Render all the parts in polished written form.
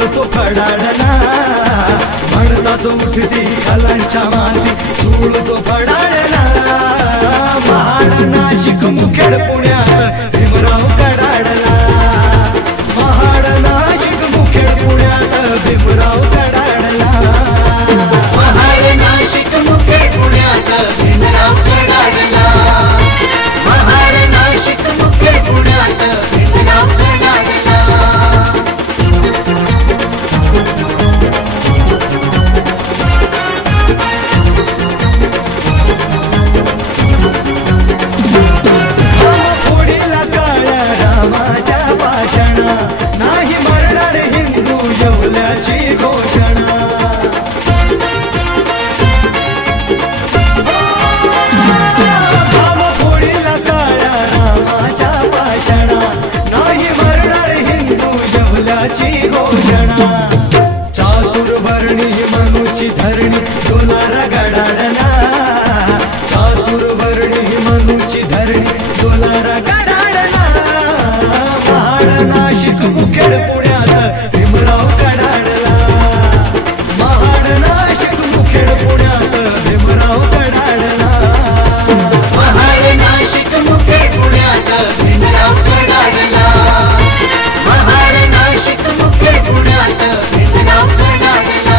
सूळ तो फडाडला म्हणताच उठती खालांच्या माती सूळ तो फडाडला महाड नाशिक मुखेड पुण्यात भीमराव कडाडला महाड नाशिक मुखेड पुण्यात भीमराव कडाडला महाड नाशिक मुखेड पुण्यात भीमराव कडाडला महाड नाशिक मुखेड पुण्यात भीमराव कडाडला फोडीला काळ्या रामाच्या भाषणा नाही मरणार हिंदू येवल्याची घोषणा फोडीला काळ्या रामाच्या भाषणा नाही मरणार हिंदू येवल्याची घोषणा चातुर्वर्णी मनुची धरणी डोलारा गडाडला चातुर्वर्णी मनुची धरणी डोलारा गडाडला महाड नाशिक मुखेड पुण्यात भीमराव कडाडला महाड नाशिक मुखेड पुण्यात भीमराव कडाडला महाड नाशिक मुखेड पुण्यात भीमराव कडाडला महाड नाशिक मुखेड पुण्यात भीमराव कडाडला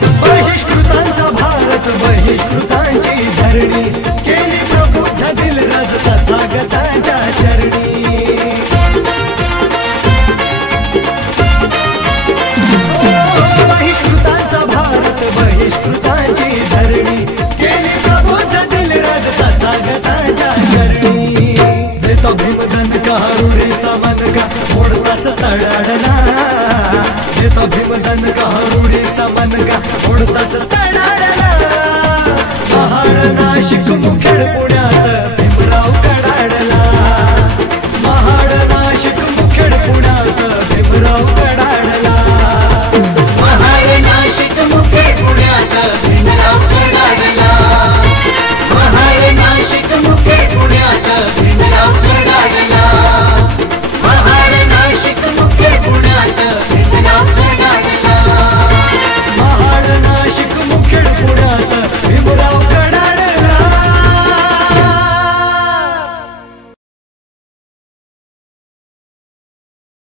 बहिष्कृतांचा भारत बहिष्कृतांची धरणी केली प्रबुद्ध दिलराज तथागतांच्या चरणी बहिष्कृतांचा भारत बहिष्कृतांची धरणी केली प्रबुद्ध दिलराज तथागतांच्या चरणी देतो भीमदंड का रुढीचा मनका फोडताच तडाडला देतो भीमदंड